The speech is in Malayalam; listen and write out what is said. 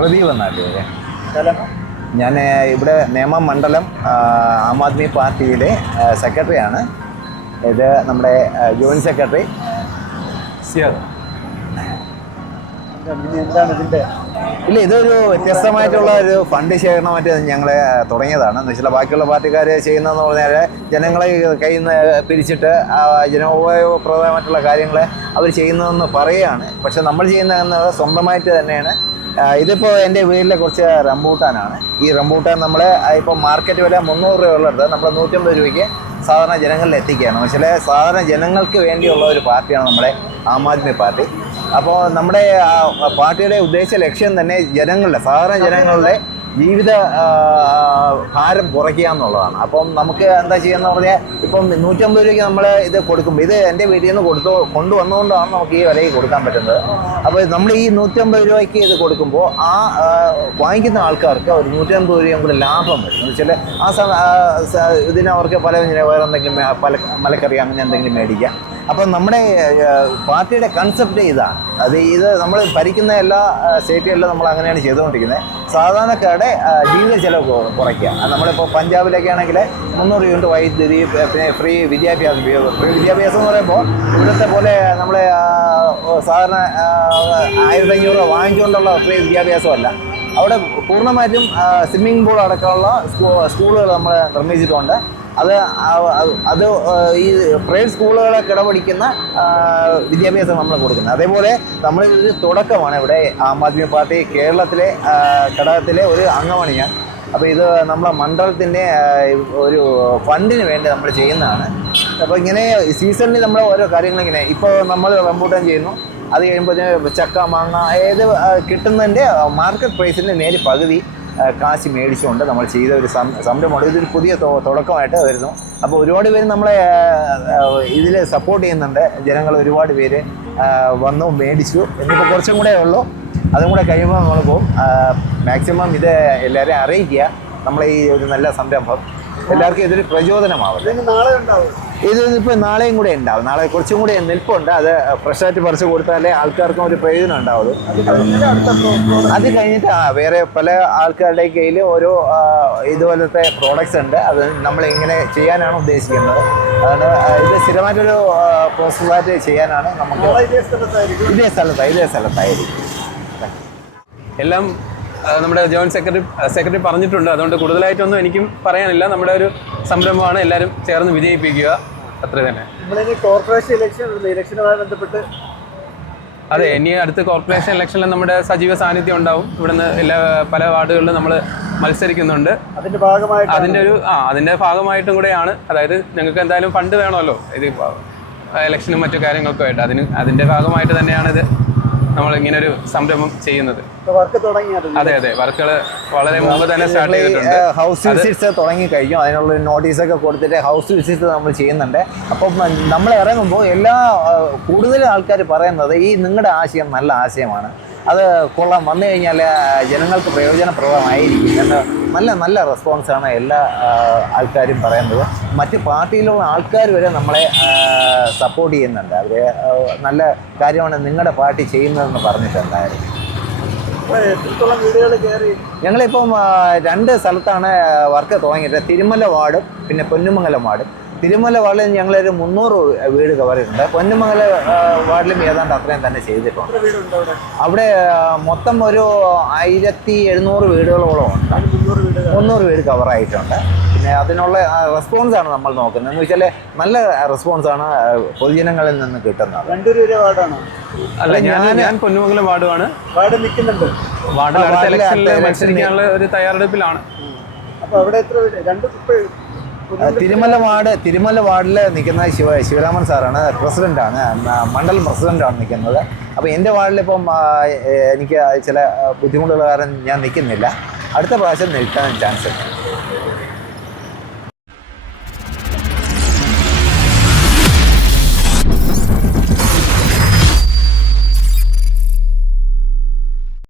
പ്രദീപ് എന്നാ പേര് ഞാൻ ഇവിടെ നേമം മണ്ഡലം ആം ആദ്മി പാർട്ടിയിലെ സെക്രട്ടറിയാണ്. ഇത് നമ്മുടെ ജോയിന്റ് സെക്രട്ടറി. ഇല്ല ഇതൊരു വ്യത്യസ്തമായിട്ടുള്ള ഒരു ഫണ്ട് ശേഖരണമായിട്ട് ഞങ്ങൾ തുടങ്ങിയതാണ്. എന്ന് വെച്ചാൽ ബാക്കിയുള്ള പാർട്ടിക്കാർ ചെയ്യുന്നതെന്ന് പറഞ്ഞാൽ ജനങ്ങളെ കയ്യിൽ നിന്ന് പിരിച്ചിട്ട് ജനോപയോഗപ്രദമായിട്ടുള്ള കാര്യങ്ങൾ അവർ ചെയ്യുന്നതെന്ന് പറയുകയാണ്. പക്ഷെ നമ്മൾ ചെയ്യുന്നത് സ്വന്തമായിട്ട് തന്നെയാണ്. ഇതിപ്പോൾ എന്റെ വീട്ടിലെ കുറച്ച് റംബൂട്ടാനാണ്. ഈ റംബൂട്ടാൻ നമ്മൾ ഇപ്പോൾ മാർക്കറ്റ് വില മുന്നൂറ് രൂപ ഉള്ളത് നമ്മൾ നൂറ്റമ്പത് രൂപയ്ക്ക് സാധാരണ ജനങ്ങളിൽ എത്തിക്കുകയാണ്. പക്ഷേ സാധാരണ ജനങ്ങൾക്ക് വേണ്ടിയുള്ള ഒരു പാർട്ടിയാണ് നമ്മുടെ ആം ആദ്മി പാർട്ടി. അപ്പോൾ നമ്മുടെ പാർട്ടിയുടെ ഉദ്ദേശ ലക്ഷ്യം തന്നെ ജനങ്ങളുടെ സാധാരണ ജനങ്ങളുടെ ജീവിത ഭാരം കുറയ്ക്കുക എന്നുള്ളതാണ്. അപ്പം നമുക്ക് എന്താ ചെയ്യുക പറഞ്ഞാൽ ഇപ്പം നൂറ്റമ്പത് രൂപയ്ക്ക് നമ്മൾ ഇത് കൊടുക്കുമ്പോൾ ഇത് എന്റെ വീട്ടിൽ നിന്ന് കൊടുത്തു കൊണ്ടുവന്നുകൊണ്ടാണ് നമുക്ക് ഈ വിലയ്ക്ക് കൊടുക്കാൻ പറ്റുന്നത്. അപ്പോൾ നമ്മൾ ഈ നൂറ്റമ്പത് രൂപയ്ക്ക് ഇത് കൊടുക്കുമ്പോൾ ആ വാങ്ങിക്കുന്ന ആൾക്കാർക്ക് ഒരു നൂറ്റമ്പത് രൂപയും കൂടെ ലാഭം വരും. എന്ന് വെച്ചാൽ ആ ഇതിനവർക്ക് പല വേറെ എന്തെങ്കിലും പല മലക്കറി അങ്ങനെ എന്തെങ്കിലും മേടിക്കാം. അപ്പം നമ്മുടെ പാർട്ടിയുടെ കൺസെപ്റ്റ് ഇതാണ് അത് ഇത് നമ്മൾ ഭരിക്കുന്ന എല്ലാ സ്റ്റേറ്റുകളിലും നമ്മൾ അങ്ങനെയാണ് ചെയ്തുകൊണ്ടിരിക്കുന്നത് സാധാരണക്കാരുടെ ജീവിത ചെലവ് കുറയ്ക്കുക നമ്മളിപ്പോൾ പഞ്ചാബിലൊക്കെ ആണെങ്കിൽ മുന്നൂറ് യൂണിറ്റ് വൈദ്യുതി പിന്നെ ഫ്രീ വിദ്യാഭ്യാസം ഫ്രീ വിദ്യാഭ്യാസം എന്ന് പറയുമ്പോൾ ഇവിടുത്തെ പോലെ നമ്മൾ സാധാരണ ആയിരത്തഞ്ഞൂറ് വാങ്ങിച്ചുകൊണ്ടുള്ള ഫ്രീ വിദ്യാഭ്യാസമല്ല. അവിടെ പൂർണമായിട്ടും സ്വിമ്മിംഗ് പൂൾ അടക്കമുള്ള സ്കൂ- സ്കൂളുകൾ നമ്മൾ നിർമ്മിച്ചിട്ടുണ്ട്. അത് അത് ഈ പ്രൈവറ്റ് സ്കൂളുകളെ കിടപിടിക്കുന്ന വിദ്യാഭ്യാസം നമ്മൾ കൊടുക്കുന്നത്. അതേപോലെ നമ്മൾ ഒരു തുടക്കമാണ് ഇവിടെ ആം ആദ്മി പാർട്ടി കേരളത്തിലെ ഘടകത്തിലെ ഒരു അംഗമാണ് ഞാൻ അപ്പോൾ ഇത് നമ്മളെ മണ്ഡലത്തിന്റെ ഒരു ഫണ്ടിന് വേണ്ടി നമ്മൾ ചെയ്യുന്നതാണ്. അപ്പോൾ ഇങ്ങനെ സീസണിൽ നമ്മൾ ഓരോ കാര്യങ്ങളിങ്ങനെ ഇപ്പോൾ നമ്മൾ റംബൂട്ടാൻ ചെയ്യുന്നു. അത് കഴിയുമ്പോൾ ചക്ക മാങ്ങ ഏത് കിട്ടുന്നതിന്റെ മാർക്കറ്റ് പ്രൈസിന്റെ നേര് പകുതി കാശ് മേടിച്ചുകൊണ്ട് നമ്മൾ ചെയ്ത ഒരു സംരംഭമാണ്. ഇതൊരു പുതിയ തുടക്കമായിട്ട് വരുന്നു. അപ്പോൾ ഒരുപാട് പേര് നമ്മളെ ഇതിൽ സപ്പോർട്ട് ചെയ്യുന്നുണ്ട്. ജനങ്ങൾ ഒരുപാട് പേര് വന്നു മേടിച്ചു. എന്നിപ്പോൾ കുറച്ചും കൂടെ ഉള്ളൂ. അതും കൂടെ കഴിയുമ്പോൾ നമ്മൾ പോകും. മാക്സിമം ഇത് എല്ലാവരെയും അറിയിക്കുക. നമ്മളെ ഈ ഒരു നല്ല സംരംഭം. എല്ലാവർക്കും ഇതൊരു പ്രചോദനമാവട്ടെ. ഇത് ഇപ്പോൾ നാളെയും കൂടെ ഉണ്ടാവും. നാളെ കുറച്ചും കൂടെ നിൽപ്പുണ്ട്. അത് ഫ്രഷായിട്ട് പറിച്ചു കൊടുത്താലേ ആൾക്കാർക്കും ഒരു പ്രയോജനം ഉണ്ടാവുള്ളൂ. അത് കഴിഞ്ഞിട്ട് ആ വേറെ പല ആൾക്കാരുടെ കയ്യിൽ ഓരോ ഇതുപോലത്തെ പ്രോഡക്റ്റ്സ് ഉണ്ട്. അത് നമ്മൾ ഇങ്ങനെ ചെയ്യാനാണ് ഉദ്ദേശിക്കുന്നത്. അതാണ് ഇത് സ്ഥിരമായിട്ടൊരു പ്രോസസ്സായിട്ട് ചെയ്യാനാണ് നമുക്ക് ഇതേ സ്ഥലത്തായിരിക്കും. ഇതേ സ്ഥലത്തായി ഇതേ സ്ഥലത്തായിരിക്കും. എല്ലാം നമ്മുടെ ജോയിന്റ് സെക്രട്ടറി സെക്രട്ടറി പറഞ്ഞിട്ടുണ്ട്. അതുകൊണ്ട് കൂടുതലായിട്ടൊന്നും എനിക്കും പറയാനില്ല. നമ്മുടെ ഒരു സംരംഭമാണ് എല്ലാവരും ചേർന്ന് വിജയിപ്പിക്കുക. അത്ര തന്നെ. കോർപ്പറേഷൻ ഇലക്ഷൻ ഇലക്ഷനുമായി ബന്ധപ്പെട്ട് അതെ ഇനി അടുത്ത കോർപ്പറേഷൻ ഇലക്ഷനിൽ നമ്മുടെ സജീവ സാന്നിധ്യം ഉണ്ടാവും. ഇവിടുന്ന് എല്ലാ പല വാർഡുകളിലും നമ്മൾ മത്സരിക്കുന്നുണ്ട്. അതിന്റെ ഭാഗമായിട്ട് അതിന്റെ ഒരു ആ അതിന്റെ ഭാഗമായിട്ടും കൂടെയാണ്. അതായത് ഞങ്ങൾക്ക് എന്തായാലും ഫണ്ട് വേണമല്ലോ. ഇത് ഇലക്ഷനും മറ്റു കാര്യങ്ങൾക്കുമായിട്ട്. അതിന് അതിന്റെ ഭാഗമായിട്ട് തന്നെയാണ് ഇത് നമ്മൾ ഇങ്ങനെ ഒരു സംരംഭം ചെയ്യുന്നത്. വർക്ക് തുടങ്ങിയത് അതെ അതെ. വർക്കുകൾ വളരെ മുമ്പ് തന്നെ സ്റ്റാർട്ട് ചെയ്തിട്ടുണ്ട്. ഹൗസ് വിസിറ്റ്സ് തുടങ്ങി കഴിഞ്ഞു അതിനുള്ള നോട്ടീസൊക്കെ കൊടുത്തിട്ട് ഹൗസ് വിസിറ്റ്സ് നമ്മൾ ചെയ്യുന്നുണ്ട്. അപ്പം നമ്മൾ ഇറങ്ങുമ്പോൾ എല്ലാ കൂടുതൽ ആൾക്കാർ പറയുന്നത് ഈ നിങ്ങളുടെ ആശയം നല്ല ആശയമാണ്. അത് കൊള്ളാം. വന്നു കഴിഞ്ഞാൽ ജനങ്ങൾക്ക് പ്രയോജനപ്രദമായിരിക്കും എന്ന് നല്ല നല്ല റെസ്പോൺസാണ് എല്ലാ ആൾക്കാരും പറയുന്നത്. മറ്റ് പാർട്ടിയിലുള്ള ആൾക്കാർ വരെ നമ്മളെ സപ്പോർട്ട് ചെയ്യുന്നുണ്ട്. അവർ നല്ല കാര്യമാണ് നിങ്ങളുടെ പാർട്ടി ചെയ്യുന്നതെന്ന് പറഞ്ഞിട്ടുണ്ടായിരുന്നു ഞങ്ങളിപ്പം രണ്ട് സ്ഥലത്താണ് വർക്ക് തുടങ്ങിയിട്ട് തിരുമല വാർഡും പിന്നെ പൊന്നുമംഗലം വാർഡും. തിരുമല വാർഡിൽ ഞങ്ങളൊരു മുന്നൂറ് വീട് കവർ ചെയ്തിട്ടുണ്ട് പൊന്നുമംഗല വാർഡിലും ഏതാണ്ട് അത്രയും തന്നെ ചെയ്തിട്ടുണ്ട്. അവിടെ? മൊത്തം ഒരു ആയിരത്തി എഴുന്നൂറ് വീടുകളോളം ഉണ്ട്. മുന്നൂറ് വീട് കവറായിട്ടുണ്ട്. പിന്നെ അതിനുള്ള റെസ്പോൺസ് ആണ് നമ്മൾ നോക്കുന്നത്. എന്ന് വെച്ചാൽ നല്ല റെസ്പോൺസ് ആണ് പൊതുജനങ്ങളിൽ നിന്ന് കിട്ടുന്നത്. രണ്ടു രൂപ വാർഡാണ്. അല്ല ഞാൻ ഞാൻ പൊന്നുമംഗലം വാർഡുമാണ്. വാർഡ് നിൽക്കുന്നുണ്ട്. വാർഡിൽ അടുത്ത ഇലക്ഷനിൽ മത്സരിക്കാനുള്ള ഒരു തയ്യാറെടുപ്പിലാണ്. അപ്പൊ അവിടെ എത്ര രണ്ട് ഇപ്പൊ തിരുമല വാർഡ് തിരുമല വാർഡിൽ നിൽക്കുന്ന ശിവ ശിവരാമൻ സാറാണ് പ്രസിഡന്റാണ് മണ്ഡലം പ്രസിഡന്റാണ് നിൽക്കുന്നത്. അപ്പോൾ എന്റെ വാർഡിലിപ്പം ഇപ്പം എനിക്ക് ചില ബുദ്ധിമുട്ടുള്ള കാരണം ഞാൻ നിൽക്കുന്നില്ല. അടുത്ത പ്രാവശ്യം നിൽക്കാൻ ചാൻസ് ഉണ്ട്.